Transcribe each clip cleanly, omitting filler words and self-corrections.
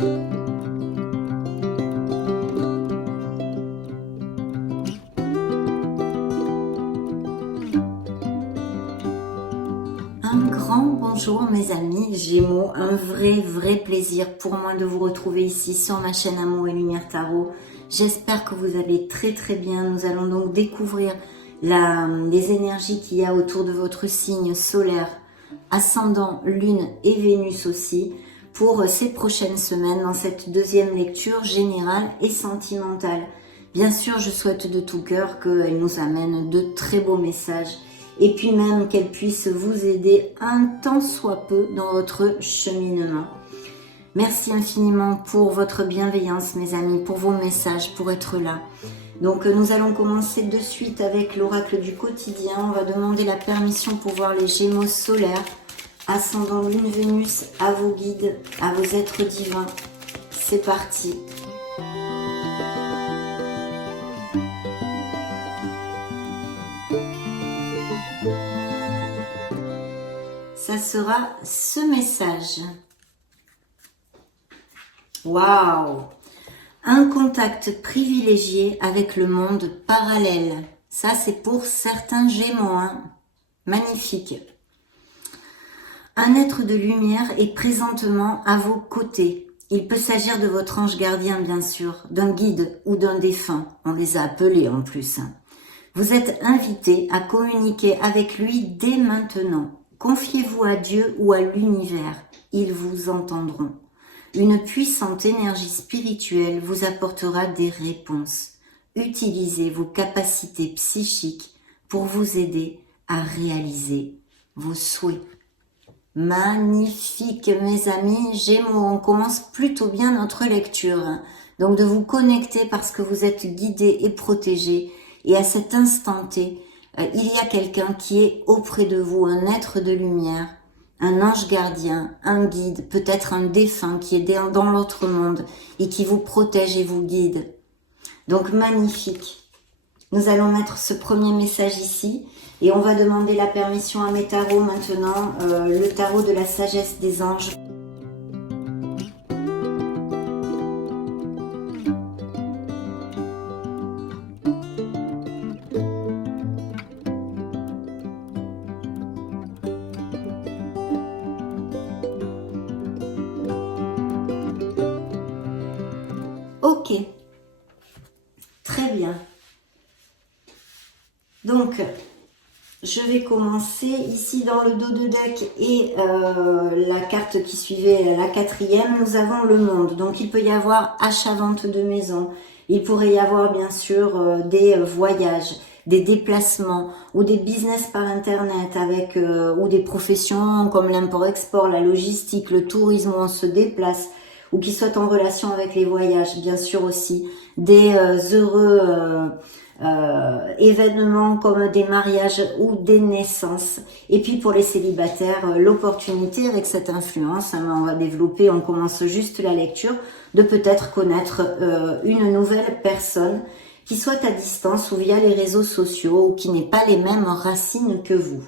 Un grand bonjour mes amis Gémeaux, un vrai plaisir pour moi de vous retrouver ici sur ma chaîne Amour et Lumière Tarot. J'espère que vous allez très bien. Nous allons donc découvrir les énergies qu'il y a autour de votre signe solaire, ascendant, lune et Vénus aussi, pour ces prochaines semaines dans cette deuxième lecture générale et sentimentale. Bien sûr, je souhaite de tout cœur qu'elle nous amène de très beaux messages et puis même qu'elle puisse vous aider un tant soit peu dans votre cheminement. Merci infiniment pour votre bienveillance mes amis, pour vos messages, pour être là. Donc nous allons commencer de suite avec l'oracle du quotidien. On va demander la permission pour voir les Gémeaux solaires, ascendant lune Vénus, à vos guides, à vos êtres divins. C'est parti. Ça sera ce message. Waouh! Un contact privilégié avec le monde parallèle. Ça, c'est pour certains Gémeaux. Hein. Magnifique. Un être de lumière est présentement à vos côtés. Il peut s'agir de votre ange gardien, bien sûr, d'un guide ou d'un défunt. On les a appelés en plus. Vous êtes invité à communiquer avec lui dès maintenant. Confiez-vous à Dieu ou à l'univers. Ils vous entendront. Une puissante énergie spirituelle vous apportera des réponses. Utilisez vos capacités psychiques pour vous aider à réaliser vos souhaits. Magnifique mes amis Gémeaux, on commence plutôt bien notre lecture. Donc de vous connecter parce que vous êtes guidés et protégés. Et à cet instant T, il y a quelqu'un qui est auprès de vous, un être de lumière. Un ange gardien, un guide, peut-être un défunt qui est dans l'autre monde et qui vous protège et vous guide. Donc magnifique. Nous allons mettre ce premier message ici et on va demander la permission à mes tarots maintenant, le tarot de la sagesse des anges. Ok, très bien. Donc, je vais commencer ici dans le dos de deck et la carte qui suivait, la quatrième, nous avons le monde. Donc, il peut y avoir achat-vente de maison. Il pourrait y avoir bien sûr des voyages, des déplacements ou des business par internet avec ou des professions comme l'import-export, la logistique, le tourisme où on se déplace, ou qui soient en relation avec les voyages, bien sûr aussi, des heureux événements comme des mariages ou des naissances. Et puis pour les célibataires, l'opportunité avec cette influence, hein, on va développer, on commence juste la lecture, de peut-être connaître une nouvelle personne qui soit à distance ou via les réseaux sociaux ou qui n'ait pas les mêmes racines que vous.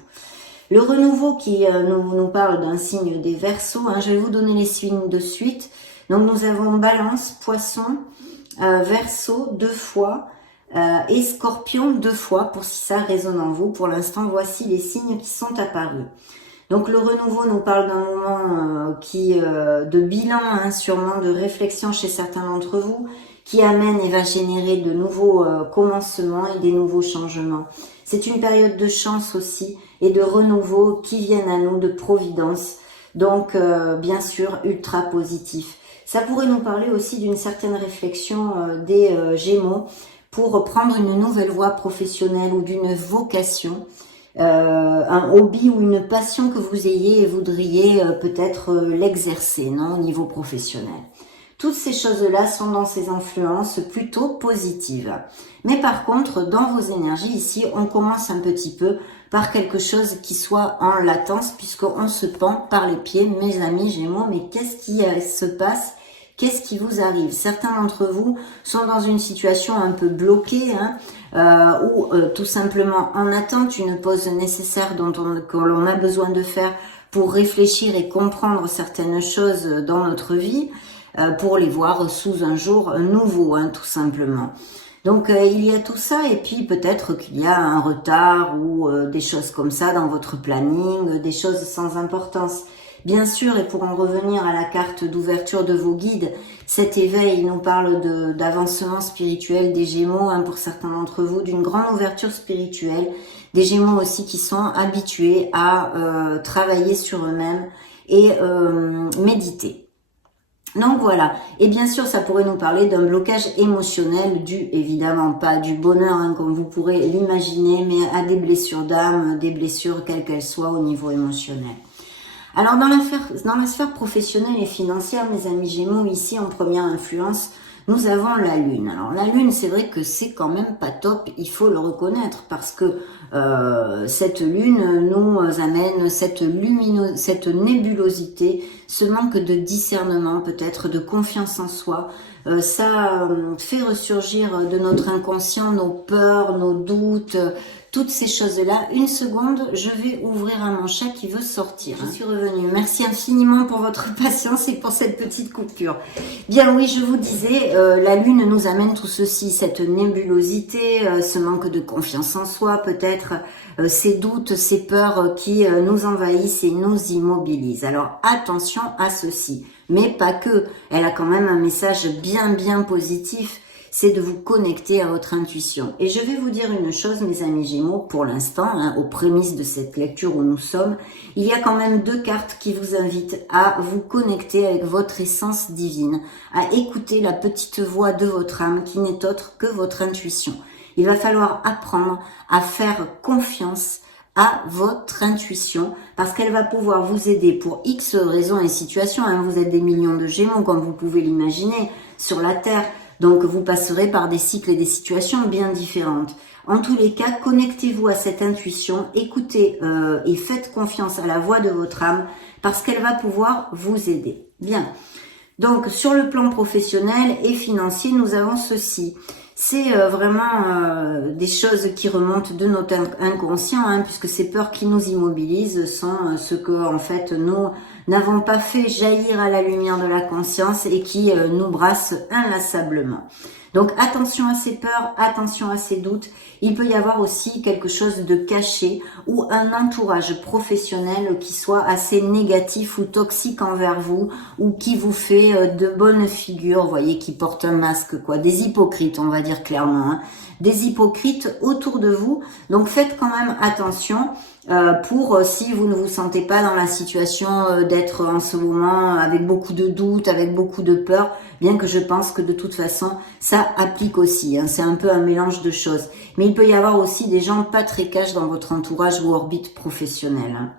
Le renouveau qui nous parle d'un signe des Verseaux, hein, je vais vous donner les signes de suite. Donc nous avons Balance, Poisson, Verseau 2 fois et Scorpion 2 fois pour si ça résonne en vous. Pour l'instant, voici les signes qui sont apparus. Donc le renouveau nous parle d'un moment de bilan, hein, sûrement de réflexion chez certains d'entre vous, qui amène et va générer de nouveaux commencements et des nouveaux changements. C'est une période de chance aussi et de renouveau qui viennent à nous, de providence. Donc bien sûr ultra positif. Ça pourrait nous parler aussi d'une certaine réflexion des Gémeaux pour prendre une nouvelle voie professionnelle ou d'une vocation, un hobby ou une passion que vous ayez et voudriez peut-être l'exercer, non, au niveau professionnel. Toutes ces choses-là sont dans ces influences plutôt positives. Mais par contre, dans vos énergies ici, on commence un petit peu par quelque chose qui soit en latence, puisqu'on se pend par les pieds, mes amis Gémeaux. Mais qu'est-ce qui se passe? Qu'est-ce qui vous arrive? Certains d'entre vous sont dans une situation un peu bloquée, hein, ou tout simplement en attente, une pause nécessaire que l'on a besoin de faire pour réfléchir et comprendre certaines choses dans notre vie. pour les voir sous un jour nouveau, hein, tout simplement. Donc il y a tout ça, et puis peut-être qu'il y a un retard ou des choses comme ça dans votre planning, des choses sans importance. Bien sûr, et pour en revenir à la carte d'ouverture de vos guides, cet éveil nous parle d'avancement spirituel des Gémeaux, hein, pour certains d'entre vous, d'une grande ouverture spirituelle, des Gémeaux aussi qui sont habitués à travailler sur eux-mêmes et méditer. Donc voilà, et bien sûr ça pourrait nous parler d'un blocage émotionnel dû évidemment pas du bonheur, hein, comme vous pourrez l'imaginer, mais à des blessures d'âme, des blessures quelles qu'elles soient au niveau émotionnel. Alors dans la sphère professionnelle et financière, mes amis Gémeaux, ici en première influence, nous avons la Lune. Alors la Lune, c'est vrai que c'est quand même pas top, il faut le reconnaître, parce que cette Lune nous amène cette nébulosité, ce manque de discernement peut-être, de confiance en soi. Ça fait ressurgir de notre inconscient nos peurs, nos doutes, toutes ces choses-là. Une seconde, je vais ouvrir à mon chat qui veut sortir. Je suis revenue. Merci infiniment pour votre patience et pour cette petite coupure. Bien oui, je vous disais, la Lune nous amène tout ceci, cette nébulosité, ce manque de confiance en soi peut-être, ces doutes, ces peurs qui nous envahissent et nous immobilisent. Alors attention à ceci, mais pas que. Elle a quand même un message bien positif. C'est de vous connecter à votre intuition. Et je vais vous dire une chose, mes amis Gémeaux, pour l'instant, hein, aux prémices de cette lecture où nous sommes, il y a quand même 2 cartes qui vous invitent à vous connecter avec votre essence divine, à écouter la petite voix de votre âme qui n'est autre que votre intuition. Il va falloir apprendre à faire confiance à votre intuition, parce qu'elle va pouvoir vous aider pour X raisons et situations. Hein. Vous êtes des millions de Gémeaux, comme vous pouvez l'imaginer, sur la Terre. Donc, vous passerez par des cycles et des situations bien différentes. En tous les cas, connectez-vous à cette intuition, écoutez et faites confiance à la voix de votre âme parce qu'elle va pouvoir vous aider. Bien. Donc, sur le plan professionnel et financier, nous avons ceci. C'est vraiment des choses qui remontent de notre inconscient, hein, puisque ces peurs qui nous immobilisent sont ce que, en fait, nous n'avons pas fait jaillir à la lumière de la conscience et qui nous brassent inlassablement. Donc attention à ces peurs, attention à ces doutes. Il peut y avoir aussi quelque chose de caché ou un entourage professionnel qui soit assez négatif ou toxique envers vous ou qui vous fait de bonnes figures, vous voyez, qui portent un masque, quoi, des hypocrites, on va dire clairement, hein. Des hypocrites autour de vous. Donc faites quand même attention pour si vous ne vous sentez pas dans la situation d'être en ce moment avec beaucoup de doutes, avec beaucoup de peur, bien que je pense que de toute façon ça applique aussi, hein, c'est un peu un mélange de choses. Mais il peut y avoir aussi des gens pas très cash dans votre entourage ou orbite professionnelle, hein.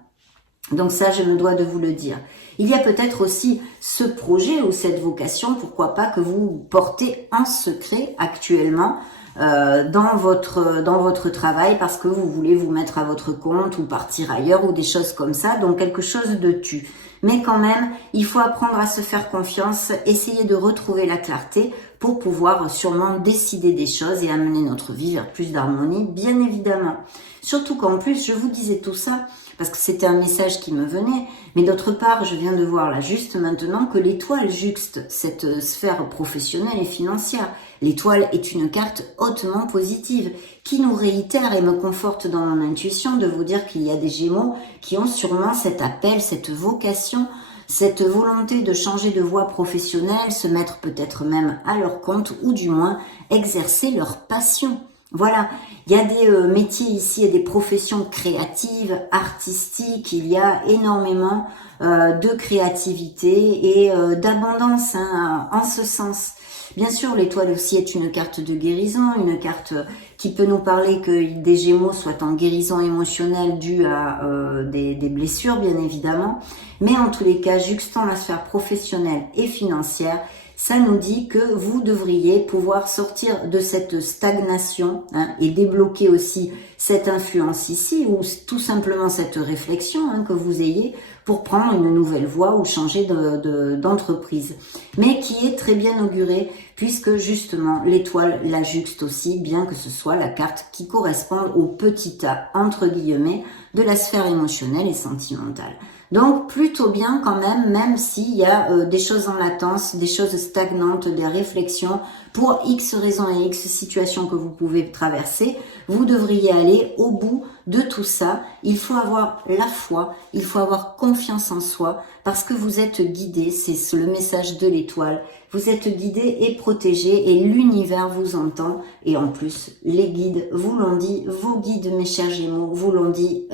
Donc ça, je me dois de vous le dire. Il y a peut-être aussi ce projet ou cette vocation, pourquoi pas, que vous portez en secret actuellement dans votre travail parce que vous voulez vous mettre à votre compte ou partir ailleurs ou des choses comme ça, donc quelque chose de tu. Mais quand même, il faut apprendre à se faire confiance, essayer de retrouver la clarté pour pouvoir sûrement décider des choses et amener notre vie vers plus d'harmonie, bien évidemment. Surtout qu'en plus, je vous disais tout ça parce que c'était un message qui me venait, mais d'autre part, je viens de voir là juste maintenant que l'étoile juxte cette sphère professionnelle et financière. L'étoile est une carte hautement positive qui nous réitère et me conforte dans mon intuition de vous dire qu'il y a des Gémeaux qui ont sûrement cet appel, cette vocation, cette volonté de changer de voie professionnelle, se mettre peut-être même à leur compte ou du moins exercer leur passion. Voilà, il y a des métiers ici, il y a des professions créatives, artistiques, il y a énormément de créativité et d'abondance, hein, en ce sens. Bien sûr, l'étoile aussi est une carte de guérison, une carte qui peut nous parler que des Gémeaux soient en guérison émotionnelle due à des blessures, bien évidemment. Mais en tous les cas, juxtant la sphère professionnelle et financière, ça nous dit que vous devriez pouvoir sortir de cette stagnation, hein, et débloquer aussi cette influence ici ou tout simplement cette réflexion, hein, que vous ayez pour prendre une nouvelle voie ou changer d'entreprise. Mais qui est très bien augurée puisque justement l'étoile la juxte aussi, bien que ce soit la carte qui correspond au petit A, entre guillemets, de la sphère émotionnelle et sentimentale. Donc plutôt bien quand même s'il y a des choses en latence, des choses stagnantes, des réflexions pour X raisons et X situations que vous pouvez traverser, vous devriez aller au bout de tout ça. Il faut avoir la foi, il faut avoir confiance en soi parce que vous êtes guidé, c'est le message de l'étoile. Vous êtes guidé et protégé et l'univers vous entend. Et en plus, les guides vous l'ont dit, vos guides, mes chers Gémeaux, vous l'ont dit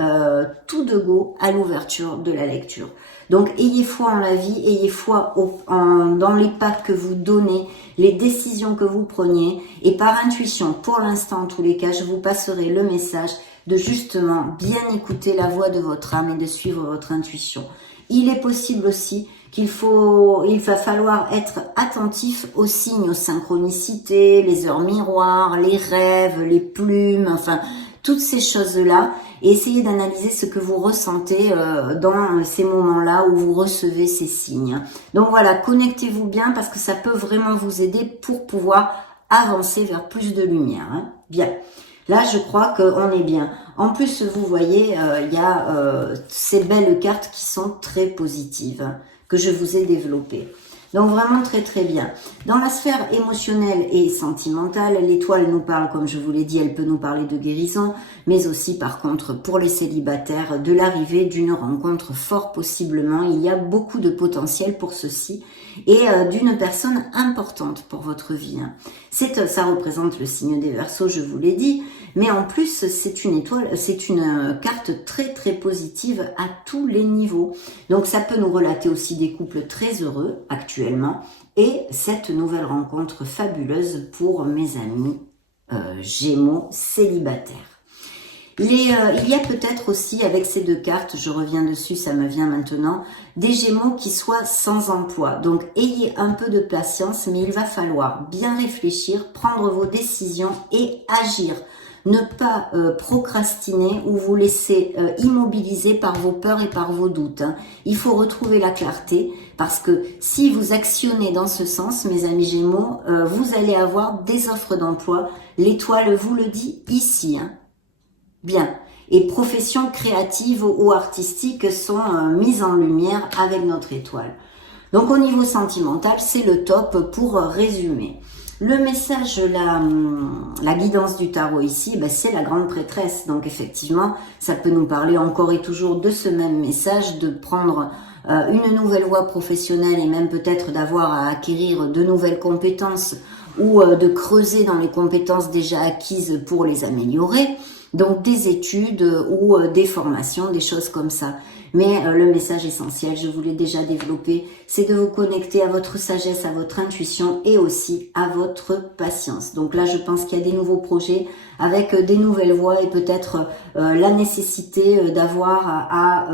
tout de go à l'ouverture de la lecture. Donc, ayez foi en la vie, ayez foi dans les pas que vous donnez, les décisions que vous preniez. Et par intuition, pour l'instant, en tous les cas, je vous passerai le message de justement bien écouter la voix de votre âme et de suivre votre intuition. Il est possible aussi il va falloir être attentif aux signes, aux synchronicités, les heures miroirs, les rêves, les plumes, enfin, toutes ces choses-là, et essayez d'analyser ce que vous ressentez dans ces moments-là où vous recevez ces signes. Donc voilà, connectez-vous bien parce que ça peut vraiment vous aider pour pouvoir avancer vers plus de lumière. Hein. Bien. Là, je crois qu'on est bien. En plus, vous voyez, il y a ces belles cartes qui sont très positives, que je vous ai développées. Donc vraiment très très bien. Dans la sphère émotionnelle et sentimentale, l'étoile nous parle, comme je vous l'ai dit, elle peut nous parler de guérison, mais aussi par contre pour les célibataires, de l'arrivée d'une rencontre fort possiblement. Il y a beaucoup de potentiel pour ceci et d'une personne importante pour votre vie. Hein. Ça représente le signe des Verseaux, je vous l'ai dit, mais en plus c'est une étoile, c'est une carte très très positive à tous les niveaux. Donc ça peut nous relater aussi des couples très heureux actuellement et cette nouvelle rencontre fabuleuse pour mes amis Gémeaux célibataires. Il y a peut-être aussi avec ces deux cartes, je reviens dessus, ça me vient maintenant, des Gémeaux qui soient sans emploi. Donc ayez un peu de patience, mais il va falloir bien réfléchir, prendre vos décisions et agir. Ne pas procrastiner ou vous laisser immobiliser par vos peurs et par vos doutes. Hein. Il faut retrouver la clarté parce que si vous actionnez dans ce sens, mes amis Gémeaux, vous allez avoir des offres d'emploi. L'étoile vous le dit ici. Hein. Bien. Et professions créatives ou artistiques sont mises en lumière avec notre étoile. Donc au niveau sentimental, c'est le top pour résumer. Le message, la guidance du tarot ici, c'est la grande prêtresse. Donc effectivement, ça peut nous parler encore et toujours de ce même message, de prendre une nouvelle voie professionnelle et même peut-être d'avoir à acquérir de nouvelles compétences ou de creuser dans les compétences déjà acquises pour les améliorer. Donc des études ou des formations, des choses comme ça. Mais le message essentiel, je vous l'ai déjà développé, c'est de vous connecter à votre sagesse, à votre intuition et aussi à votre patience. Donc là, je pense qu'il y a des nouveaux projets avec des nouvelles voies et peut-être la nécessité d'avoir à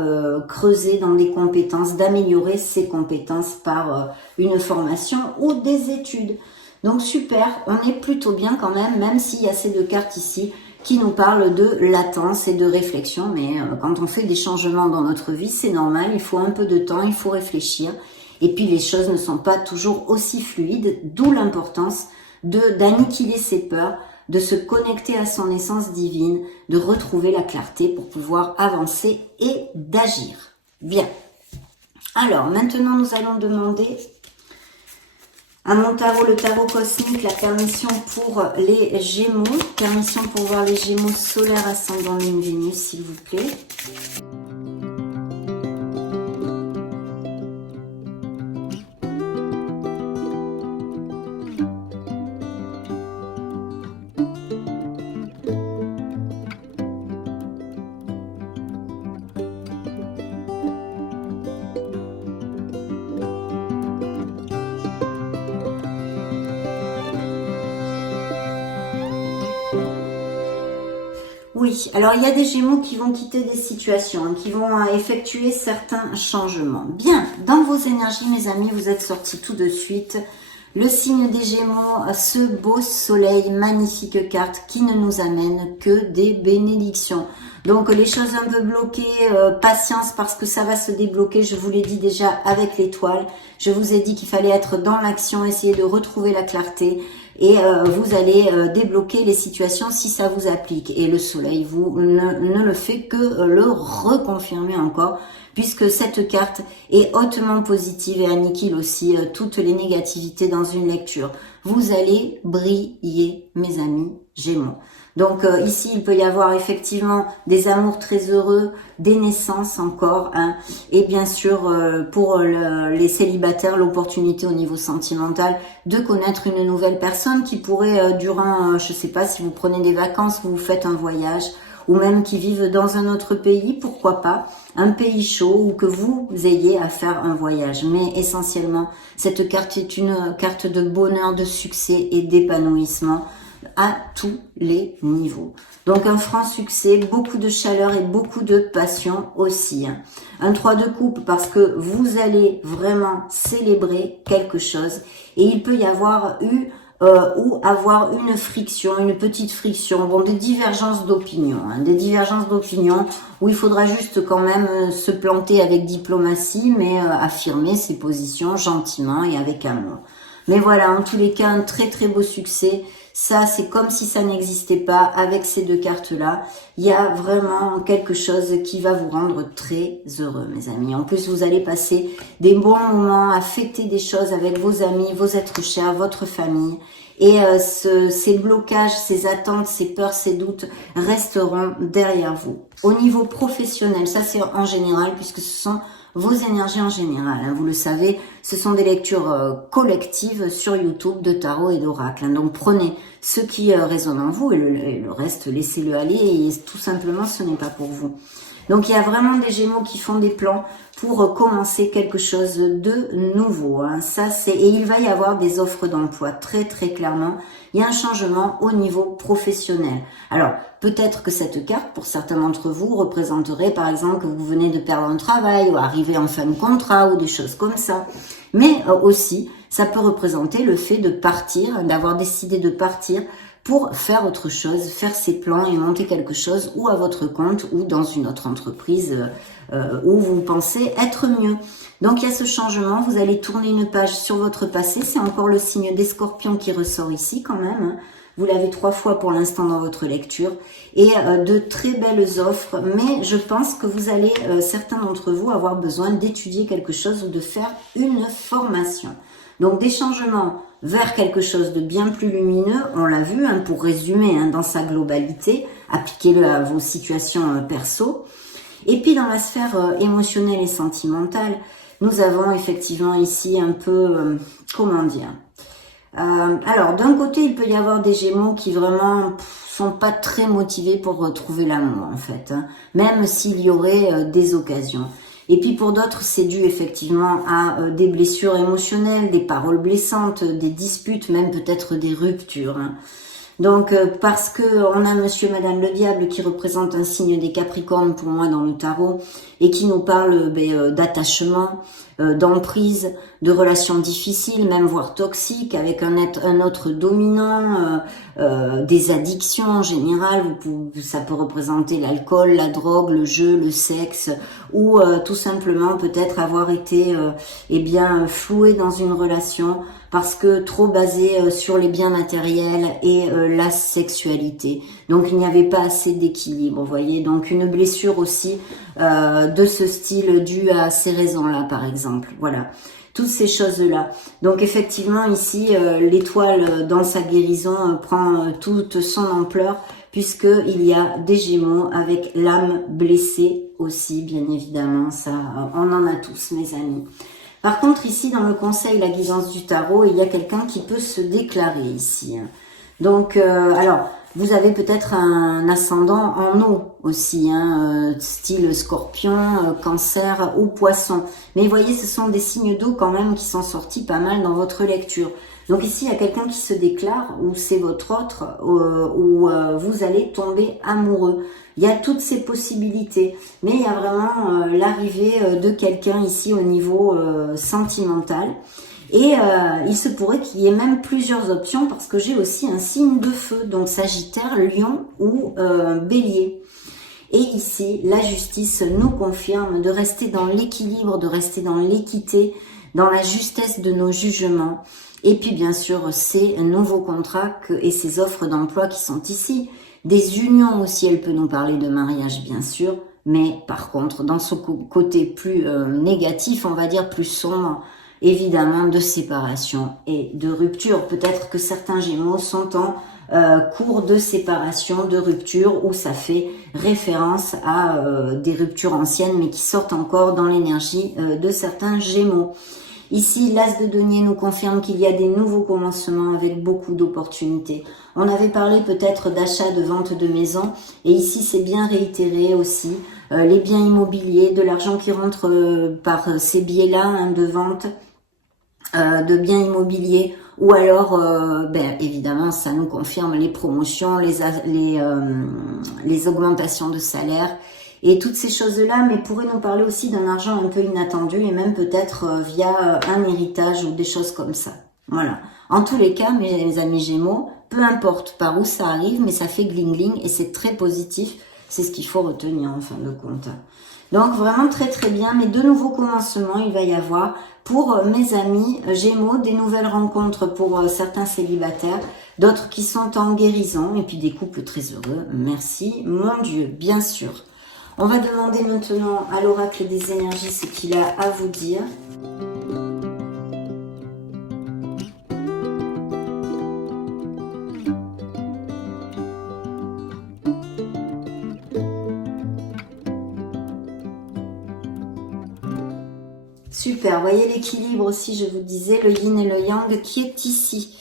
creuser dans les compétences, d'améliorer ses compétences par une formation ou des études. Donc super, on est plutôt bien quand même s'il y a ces deux cartes ici qui nous parle de latence et de réflexion, mais quand on fait des changements dans notre vie, c'est normal, il faut un peu de temps, il faut réfléchir, et puis les choses ne sont pas toujours aussi fluides, d'où l'importance d'annihiler ses peurs, de se connecter à son essence divine, de retrouver la clarté pour pouvoir avancer et d'agir. Bien. Alors, maintenant, nous allons demander à mon tarot, le tarot cosmique, la permission pour les Gémeaux. Permission pour voir les Gémeaux solaires, ascendant Lune, Vénus, s'il vous plaît. Oui, alors il y a des Gémeaux qui vont quitter des situations, hein, qui vont effectuer certains changements. Bien, dans vos énergies, mes amis, vous êtes sortis tout de suite. Le signe des Gémeaux, ce beau soleil, magnifique carte qui ne nous amène que des bénédictions. Donc les choses un peu bloquées, patience parce que ça va se débloquer, je vous l'ai dit déjà avec l'étoile. Je vous ai dit qu'il fallait être dans l'action, essayer de retrouver la clarté. Et vous allez débloquer les situations si ça vous applique. Et le soleil, vous ne le fait que le reconfirmer encore, puisque cette carte est hautement positive et aniquile aussi toutes les négativités dans une lecture. Vous allez briller, mes amis Gémeaux. Donc ici, il peut y avoir effectivement des amours très heureux, des naissances encore, hein, et bien sûr pour les célibataires, l'opportunité au niveau sentimental de connaître une nouvelle personne qui pourrait durant, je sais pas, si vous prenez des vacances, vous faites un voyage, ou même qui vivent dans un autre pays, pourquoi pas, un pays chaud, ou que vous ayez à faire un voyage. Mais essentiellement, cette carte est une carte de bonheur, de succès et d'épanouissement à tous les niveaux. Donc un franc succès, beaucoup de chaleur et beaucoup de passion aussi. Un 3 de coupe parce que vous allez vraiment célébrer quelque chose et il peut y avoir eu ou avoir une friction, une petite friction, bon, des divergences d'opinion, hein, des divergences d'opinion où il faudra juste quand même se planter avec diplomatie, mais affirmer ses positions gentiment et avec amour. Mais voilà, en tous les cas, un très très beau succès. Ça, c'est comme si ça n'existait pas avec ces deux cartes-là. Il y a vraiment quelque chose qui va vous rendre très heureux, mes amis. En plus, vous allez passer des bons moments à fêter des choses avec vos amis, vos êtres chers, votre famille. Et ces blocages, ces attentes, ces peurs, ces doutes resteront derrière vous. Au niveau professionnel, ça c'est en général, puisque ce sont vos énergies en général, hein, vous le savez, ce sont des lectures collectives sur YouTube de tarot et d'oracle. Hein, donc prenez ce qui résonne en vous et le reste, laissez-le aller et tout simplement ce n'est pas pour vous. Donc il y a vraiment des Gémeaux qui font des plans pour commencer quelque chose de nouveau. Hein. Ça c'est et il va y avoir des offres d'emploi très très clairement. Il y a un changement au niveau professionnel. Alors peut-être que cette carte, pour certains d'entre vous, représenterait par exemple que vous venez de perdre un travail ou arriver en fin de contrat ou des choses comme ça. Mais aussi, ça peut représenter le fait de partir, d'avoir décidé de partir pour faire autre chose, faire ses plans et monter quelque chose ou à votre compte ou dans une autre entreprise où vous pensez être mieux. Donc il y a ce changement, vous allez tourner une page sur votre passé, c'est encore le signe des scorpions qui ressort ici quand même. Hein. Vous l'avez 3 fois pour l'instant dans votre lecture et de très belles offres, mais je pense que vous allez, certains d'entre vous, avoir besoin d'étudier quelque chose ou de faire une formation. Donc des changements vers quelque chose de bien plus lumineux, on l'a vu, hein, pour résumer hein, dans sa globalité, appliquez-le à vos situations perso. Et puis dans la sphère émotionnelle et sentimentale, nous avons effectivement ici un peu, comment dire, alors d'un côté il peut y avoir des Gémeaux qui vraiment sont pas très motivés pour retrouver l'amour en fait, hein, même s'il y aurait des occasions. Et puis pour d'autres, c'est dû effectivement à des blessures émotionnelles, des paroles blessantes, des disputes, même peut-être des ruptures. Hein. Donc parce que on a Monsieur, Madame le Diable qui représente un signe des Capricornes pour moi dans le tarot et qui nous parle d'attachement, d'emprise, de relations difficiles, même voire toxiques, avec un autre dominant, des addictions en général. Ça peut représenter l'alcool, la drogue, le jeu, le sexe, ou tout simplement peut-être avoir été floué dans une relation parce que trop basé sur les biens matériels et la sexualité. Donc il n'y avait pas assez d'équilibre, vous voyez. Donc une blessure aussi de ce style due à ces raisons-là, par exemple. Voilà, toutes ces choses-là. Donc effectivement ici, l'étoile dans sa guérison prend toute son ampleur puisqu'il y a des Gémeaux avec l'âme blessée aussi, bien évidemment. Ça, on en a tous, mes amis. Par contre, ici, dans le conseil, la guidance du tarot, il y a quelqu'un qui peut se déclarer ici. Donc, alors, vous avez peut-être un ascendant en eau aussi, hein, style scorpion, cancer ou poisson. Mais vous voyez, ce sont des signes d'eau quand même qui sont sortis pas mal dans votre lecture. Donc ici, il y a quelqu'un qui se déclare, ou c'est votre autre, où vous allez tomber amoureux. Il y a toutes ces possibilités, mais il y a vraiment l'arrivée de quelqu'un ici au niveau sentimental. Et il se pourrait qu'il y ait même plusieurs options parce que j'ai aussi un signe de feu, donc Sagittaire, Lion ou Bélier. Et ici, la justice nous confirme de rester dans l'équilibre, de rester dans l'équité, dans la justesse de nos jugements. Et puis bien sûr, ces nouveaux contrats et ces offres d'emploi qui sont ici. Des unions aussi, elle peut nous parler de mariage bien sûr, Mais par contre, dans ce côté plus négatif, on va dire plus sombre, évidemment de séparation et de rupture. Peut-être que certains Gémeaux sont en cours de séparation, de rupture, où ça fait référence à des ruptures anciennes, mais qui sortent encore dans l'énergie de certains Gémeaux. Ici, l'As de denier nous confirme qu'il y a des nouveaux commencements avec beaucoup d'opportunités. On avait parlé peut-être d'achat, de vente de maison, et ici c'est bien réitéré aussi. Les biens immobiliers, de l'argent qui rentre par ces biais-là hein, de vente de biens immobiliers, ou alors, évidemment, ça nous confirme les promotions, les augmentations de salaire, et toutes ces choses-là, mais pourrait nous parler aussi d'un argent un peu inattendu, et même peut-être via un héritage ou des choses comme ça. Voilà. En tous les cas, mes amis Gémeaux, peu importe par où ça arrive, mais ça fait gling-gling, et c'est très positif. C'est ce qu'il faut retenir en fin de compte. Donc vraiment très très bien, mais de nouveaux commencements, il va y avoir pour mes amis Gémeaux, des nouvelles rencontres pour certains célibataires, d'autres qui sont en guérison, et puis des couples très heureux. Merci, mon Dieu, bien sûr. On va demander maintenant à l'oracle des énergies ce qu'il a à vous dire. Super, voyez l'équilibre aussi, je vous disais, le yin et le yang qui est ici.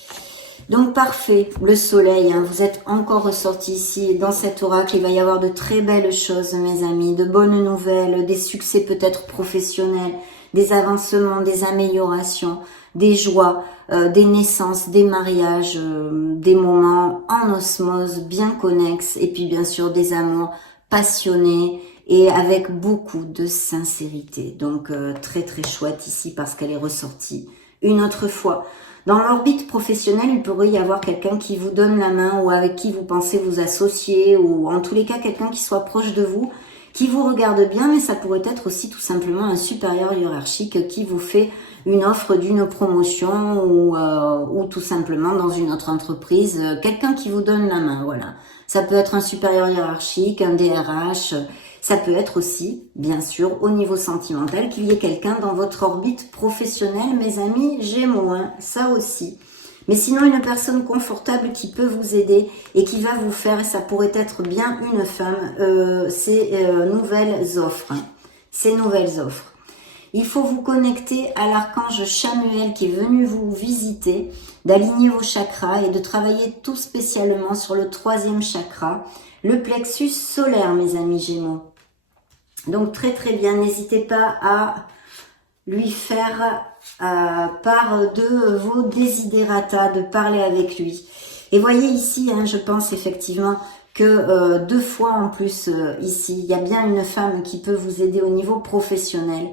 Donc parfait, le soleil, hein, vous êtes encore ressorti ici. Dans cet oracle, il va y avoir de très belles choses, mes amis, de bonnes nouvelles, des succès peut-être professionnels, des avancements, des améliorations, des joies, des naissances, des mariages, des moments en osmose bien connexes, et puis bien sûr des amours passionnés, et avec beaucoup de sincérité. Donc très très chouette ici parce qu'elle est ressortie une autre fois. Dans l'orbite professionnelle, il pourrait y avoir quelqu'un qui vous donne la main ou avec qui vous pensez vous associer, ou en tous les cas quelqu'un qui soit proche de vous, qui vous regarde bien, mais ça pourrait être aussi tout simplement un supérieur hiérarchique qui vous fait une offre d'une promotion ou tout simplement dans une autre entreprise, quelqu'un qui vous donne la main, voilà. Ça peut être un supérieur hiérarchique, un DRH, ça peut être aussi, bien sûr, au niveau sentimental, qu'il y ait quelqu'un dans votre orbite professionnelle, mes amis Gémeaux, hein, ça aussi. Mais sinon, une personne confortable qui peut vous aider et qui va vous faire, et ça pourrait être bien une femme, ces nouvelles offres. Hein, ces nouvelles offres. Il faut vous connecter à l'archange Chamuel qui est venu vous visiter, d'aligner vos chakras et de travailler tout spécialement sur le 3e chakra, le plexus solaire, mes amis Gémeaux. Donc très très bien, n'hésitez pas à lui faire part de vos desiderata, de parler avec lui. Et voyez ici, hein, je pense effectivement que 2 fois en plus ici, il y a bien une femme qui peut vous aider au niveau professionnel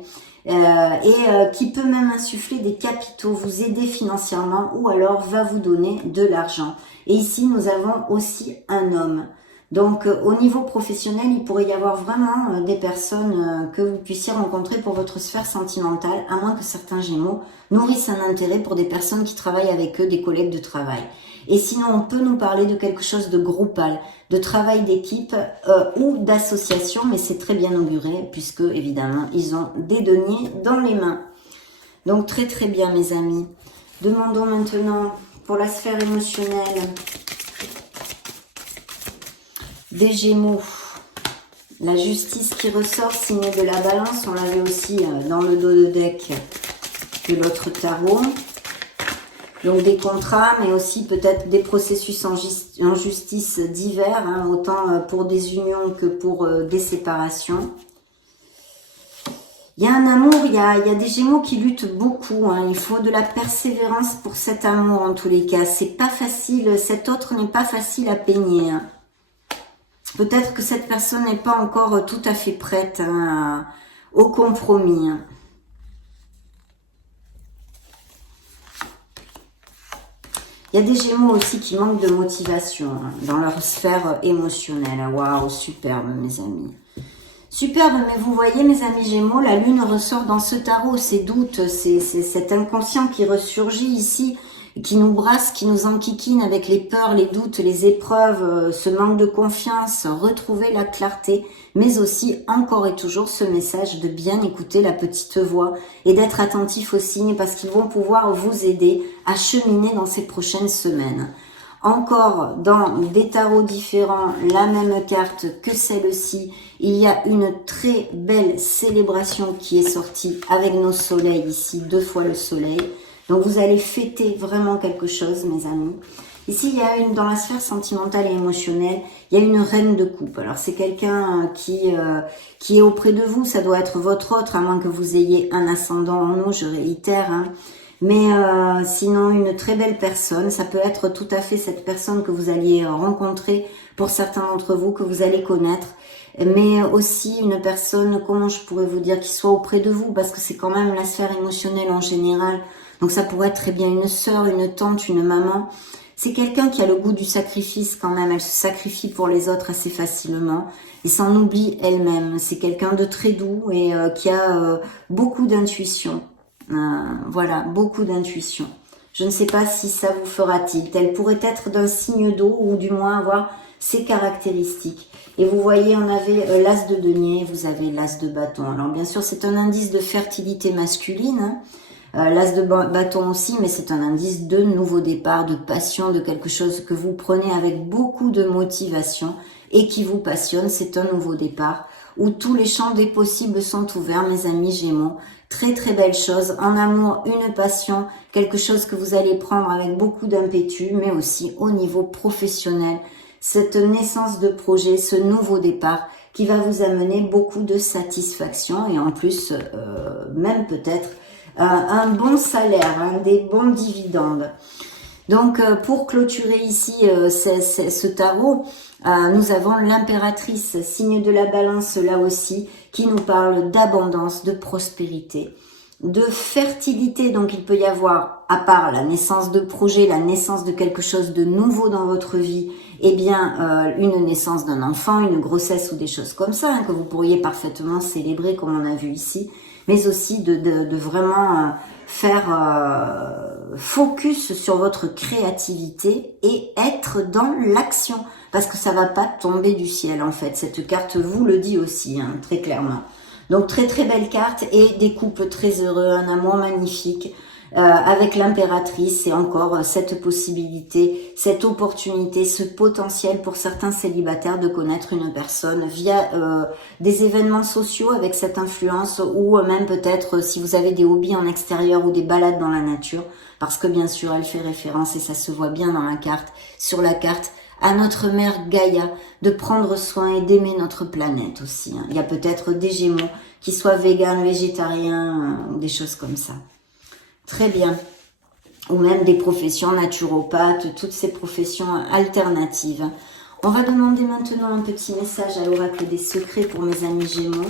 qui peut même insuffler des capitaux, vous aider financièrement ou alors va vous donner de l'argent. Et ici, nous avons aussi un homme. Donc, au niveau professionnel, il pourrait y avoir vraiment des personnes que vous puissiez rencontrer pour votre sphère sentimentale, à moins que certains Gémeaux nourrissent un intérêt pour des personnes qui travaillent avec eux, des collègues de travail. Et sinon, on peut nous parler de quelque chose de groupal, de travail d'équipe ou d'association, mais c'est très bien auguré, puisque, évidemment, ils ont des deniers dans les mains. Donc, très très bien, mes amis. Demandons maintenant, pour la sphère émotionnelle, des Gémeaux, la justice qui ressort, signe de la balance, on l'avait aussi dans le dos de deck de l'autre tarot. Donc des contrats, mais aussi peut-être des processus en justice divers, hein, autant pour des unions que pour des séparations. Il y a un amour, il y a des Gémeaux qui luttent beaucoup, hein. Il faut de la persévérance pour cet amour en tous les cas. C'est pas facile, cet autre n'est pas facile à peigner, hein. Peut-être que cette personne n'est pas encore tout à fait prête, hein, au compromis. Hein. Il y a des Gémeaux aussi qui manquent de motivation hein, dans leur sphère émotionnelle. Waouh, superbe mes amis. Superbe, mais vous voyez mes amis Gémeaux, la lune ressort dans ce tarot, ces doutes, c'est cet inconscient qui ressurgit ici, qui nous brasse, qui nous enquiquine avec les peurs, les doutes, les épreuves, ce manque de confiance, retrouver la clarté, mais aussi encore et toujours ce message de bien écouter la petite voix et d'être attentif aux signes parce qu'ils vont pouvoir vous aider à cheminer dans ces prochaines semaines. Encore dans des tarots différents, la même carte que celle-ci, il y a une très belle célébration qui est sortie avec nos soleils ici, 2 fois le soleil. Donc vous allez fêter vraiment quelque chose, mes amis. Ici, il y a dans la sphère sentimentale et émotionnelle, il y a une reine de coupe. Alors c'est quelqu'un qui est auprès de vous, ça doit être votre autre, à moins que vous ayez un ascendant en eau, je réitère. Mais sinon, une très belle personne, ça peut être tout à fait cette personne que vous alliez rencontrer pour certains d'entre vous, que vous allez connaître. Mais aussi une personne, comment je pourrais vous dire, qui soit auprès de vous, parce que c'est quand même la sphère émotionnelle en général. Donc ça pourrait être très bien une sœur, une tante, une maman. C'est quelqu'un qui a le goût du sacrifice quand même. Elle se sacrifie pour les autres assez facilement et s'en oublie elle-même. C'est quelqu'un de très doux et qui a beaucoup d'intuition. Voilà, beaucoup d'intuition. Je ne sais pas si ça vous fera tilt. Elle pourrait être d'un signe d'eau ou du moins avoir ses caractéristiques. Et vous voyez, on avait l'as de denier, vous avez l'as de bâton. Alors bien sûr, c'est un indice de fertilité masculine. L'as de bâton aussi, mais c'est un indice de nouveau départ, de passion, de quelque chose que vous prenez avec beaucoup de motivation et qui vous passionne. C'est un nouveau départ où tous les champs des possibles sont ouverts, mes amis Gémeaux. Très très belle chose. En amour, une passion, quelque chose que vous allez prendre avec beaucoup d'impétu, mais aussi au niveau professionnel. Cette naissance de projet, ce nouveau départ qui va vous amener beaucoup de satisfaction et en plus, même peut-être un bon salaire, des bons dividendes. Donc pour clôturer ici ce tarot, nous avons l'impératrice, signe de la balance là aussi, qui nous parle d'abondance, de prospérité, de fertilité. Donc il peut y avoir, à part la naissance de projet, la naissance de quelque chose de nouveau dans votre vie, eh bien une naissance d'un enfant, une grossesse ou des choses comme ça, que vous pourriez parfaitement célébrer comme on a vu ici, mais aussi de vraiment faire focus sur votre créativité et être dans l'action, parce que ça va pas tomber du ciel en fait. Cette carte vous le dit aussi, très clairement. Donc très très belle carte et des couples très heureux, un amour magnifique avec l'impératrice et encore cette possibilité, cette opportunité, ce potentiel pour certains célibataires de connaître une personne via des événements sociaux avec cette influence ou même peut-être si vous avez des hobbies en extérieur ou des balades dans la nature, parce que bien sûr elle fait référence et ça se voit bien dans la carte, sur la carte, à notre mère Gaïa, de prendre soin et d'aimer notre planète aussi. Il y a peut-être des Gémeaux qui soient véganes, végétariens, ou des choses comme ça. Très bien. Ou même des professions naturopathes, toutes ces professions alternatives. On va demander maintenant un petit message à l'oracle des secrets pour mes amis Gémeaux.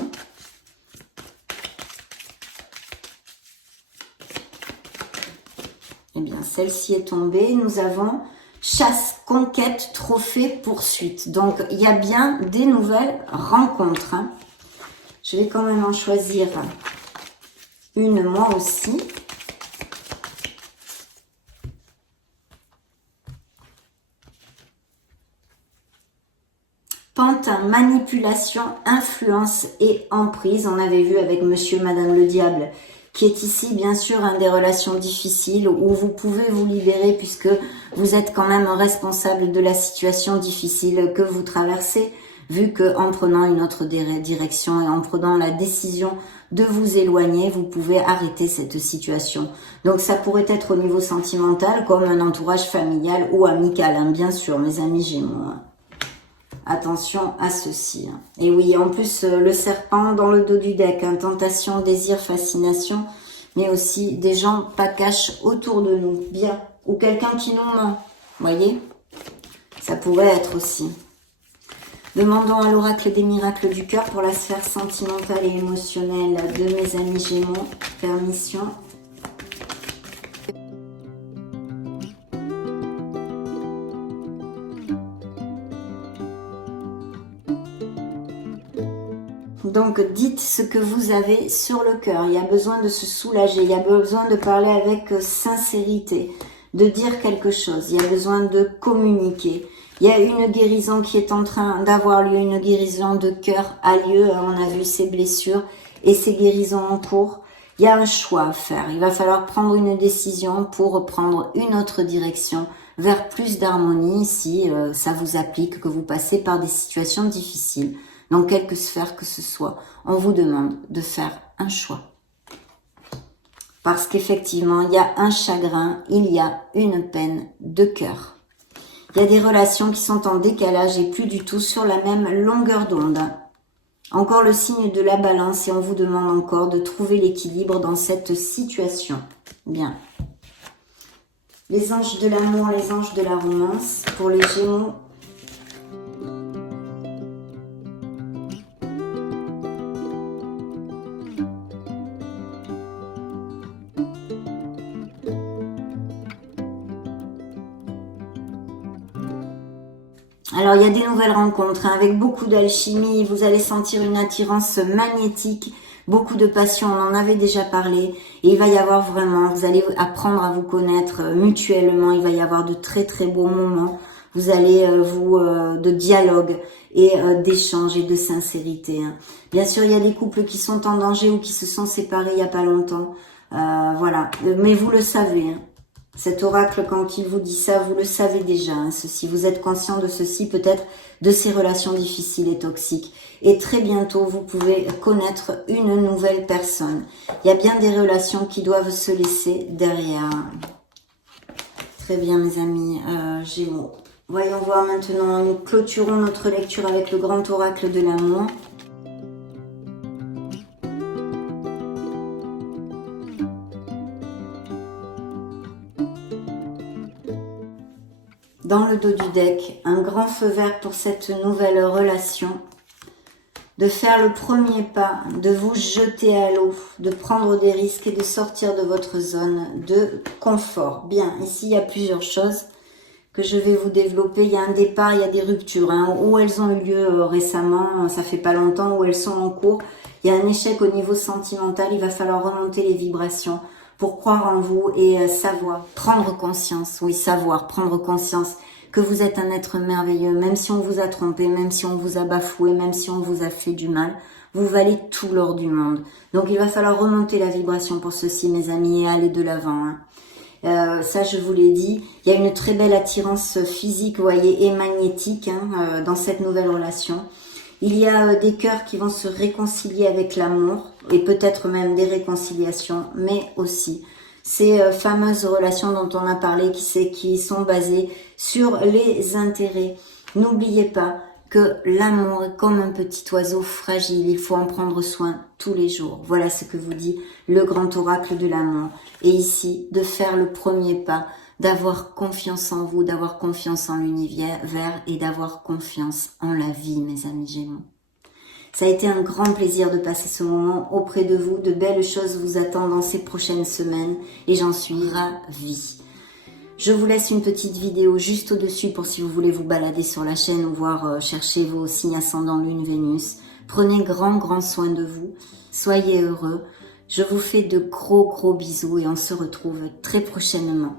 Eh bien, celle-ci est tombée. Nous avons chasse, conquête, trophée, poursuite. Donc, il y a bien des nouvelles rencontres. Je vais quand même en choisir une moi aussi. Pantin, manipulation, influence et emprise. On avait vu avec Monsieur et Madame le Diable, qui est ici bien sûr des relations difficiles où vous pouvez vous libérer puisque vous êtes quand même responsable de la situation difficile que vous traversez, vu que en prenant une autre direction et en prenant la décision de vous éloigner, vous pouvez arrêter cette situation. Donc ça pourrait être au niveau sentimental comme un entourage familial ou amical, bien sûr, mes amis Gémeaux. Attention à ceci. Et oui, en plus, le serpent dans le dos du deck, tentation, désir, fascination, mais aussi des gens pas cash autour de nous, bien, ou quelqu'un qui nous ment, voyez, ça pourrait être aussi. Demandons à l'oracle des miracles du cœur pour la sphère sentimentale et émotionnelle de mes amis Gémeaux. Permission. Donc, dites ce que vous avez sur le cœur. Il y a besoin de se soulager. Il y a besoin de parler avec sincérité. de dire quelque chose. Il y a besoin de communiquer. Il y a une guérison qui est en train d'avoir lieu, une guérison de cœur a lieu. On a vu ces blessures et ces guérisons en cours. Il y a un choix à faire. Il va falloir prendre une décision pour prendre une autre direction vers plus d'harmonie si ça vous applique, que vous passez par des situations difficiles. Dans quelque sphère que ce soit, on vous demande de faire un choix. Parce qu'effectivement, il y a un chagrin, il y a une peine de cœur. Il y a des relations qui sont en décalage et plus du tout sur la même longueur d'onde. Encore le signe de la balance et on vous demande encore de trouver l'équilibre dans cette situation. Bien. Les anges de l'amour, les anges de la romance pour les Gémeaux. Alors, il y a des nouvelles rencontres avec beaucoup d'alchimie. Vous allez sentir une attirance magnétique, beaucoup de passion. On en avait déjà parlé. Et il va y avoir vraiment, vous allez apprendre à vous connaître mutuellement. Il va y avoir de très très beaux moments. Vous allez de dialogue et d'échange et de sincérité. Bien sûr, il y a des couples qui sont en danger ou qui se sont séparés il n'y a pas longtemps. Voilà. Mais vous le savez. Cet oracle, quand il vous dit ça, vous le savez déjà, ceci. Vous êtes conscient de ceci, peut-être de ces relations difficiles et toxiques. Et très bientôt, vous pouvez connaître une nouvelle personne. Il y a bien des relations qui doivent se laisser derrière. Très bien, mes amis Gémeaux. Voyons voir maintenant, nous clôturons notre lecture avec le grand oracle de l'amour. Dans le dos du deck, un grand feu vert pour cette nouvelle relation, de faire le premier pas, de vous jeter à l'eau, de prendre des risques et de sortir de votre zone de confort. Bien, ici il y a plusieurs choses que je vais vous développer. Il y a un départ, il y a des ruptures, où elles ont eu lieu récemment, ça fait pas longtemps, où elles sont en cours. Il y a un échec au niveau sentimental, il va falloir remonter les vibrations pour croire en vous et savoir, prendre conscience, oui, savoir, prendre conscience que vous êtes un être merveilleux, même si on vous a trompé, même si on vous a bafoué, même si on vous a fait du mal, vous valez tout l'or du monde. Donc il va falloir remonter la vibration pour ceci, mes amis, et aller de l'avant. Ça, je vous l'ai dit, il y a une très belle attirance physique, vous voyez, et magnétique dans cette nouvelle relation. Il y a des cœurs qui vont se réconcilier avec l'amour et peut-être même des réconciliations, mais aussi ces fameuses relations dont on a parlé qui sont basées sur les intérêts. N'oubliez pas que l'amour est comme un petit oiseau fragile, il faut en prendre soin tous les jours. Voilà ce que vous dit le grand oracle de l'amour. Et ici, de faire le premier pas, d'avoir confiance en vous, d'avoir confiance en l'univers et d'avoir confiance en la vie, mes amis Gémeaux. Ça a été un grand plaisir de passer ce moment auprès de vous. De belles choses vous attendent dans ces prochaines semaines et j'en suis ravie. Je vous laisse une petite vidéo juste au-dessus pour si vous voulez vous balader sur la chaîne ou voir chercher vos signes ascendants Lune, Vénus. Prenez grand soin de vous. Soyez heureux. Je vous fais de gros bisous et on se retrouve très prochainement.